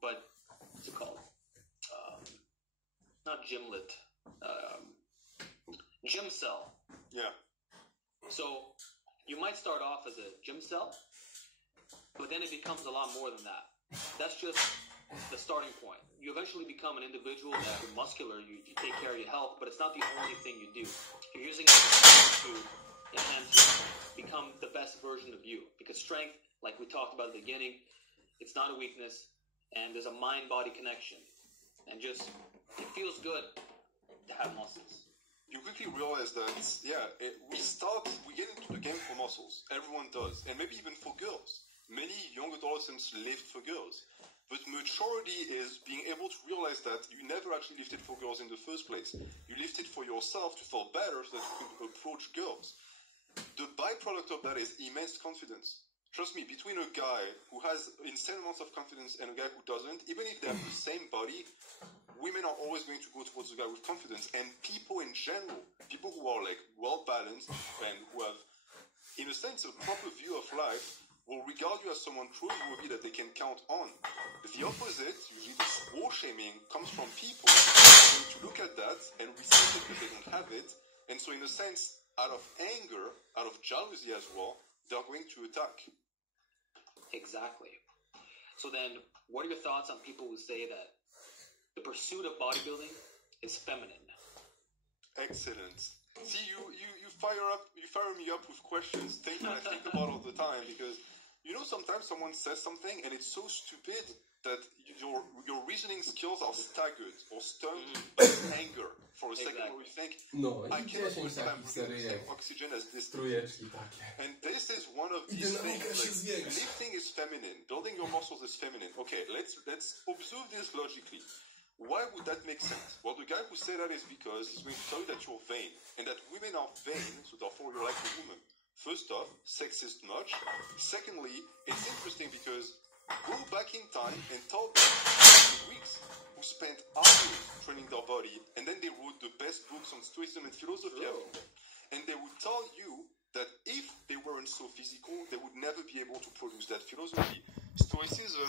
but what's it called? Not gymlet. Gym cell. Yeah. So you might start off as a gym cell, but then it becomes a lot more than that. That's just the starting point. You eventually become an individual that you're muscular, you take care of your health, but it's not the only thing you do. You're using it to enhance you, become the best version of you. Because strength, like we talked about at the beginning, it's not a weakness, and there's a mind-body connection. And just, it feels good to have muscles. You quickly realize that, we get into the game for muscles. Everyone does. And maybe even for girls. Many young adolescents lift for girls. But majority is being able to realize that you never actually lifted for girls in the first place. You lifted for yourself to feel better so that you can approach girls. The byproduct of that is immense confidence. Trust me, between a guy who has insane amounts of confidence and a guy who doesn't, even if they have the same body, women are always going to go towards the guy with confidence. And people in general, people who are like well-balanced and who have, in a sense, a proper view of life, will regard you as someone trustworthy that they can count on. The opposite, usually the swore shaming, comes from people who are going to look at that and resent it because they don't have it. And so in a sense, out of anger, out of jealousy as well, they're going to attack. Exactly. So then, what are your thoughts on people who say that the pursuit of bodybuilding is feminine? Excellent. See, you fire me up with questions, things that I think about all the time, because sometimes someone says something and it's so stupid that your reasoning skills are staggered or stunned by anger for a second, where you think, I cannot believe I'm breathing oxygen as this. And this is one of these things. Like, lifting is feminine, building your muscles is feminine. Okay, let's observe this logically. Why would that make sense? Well, the guy who said that is because he's going to tell you that you're vain, and that women are vain, so therefore you're like a woman. First off, sexist much. Secondly, it's interesting because go back in time and tell them the Greeks who spent hours training their body, and then they wrote the best books on Stoicism and philosophy after that. And they would tell you that if they weren't so physical, they would never be able to produce that philosophy. Stoicism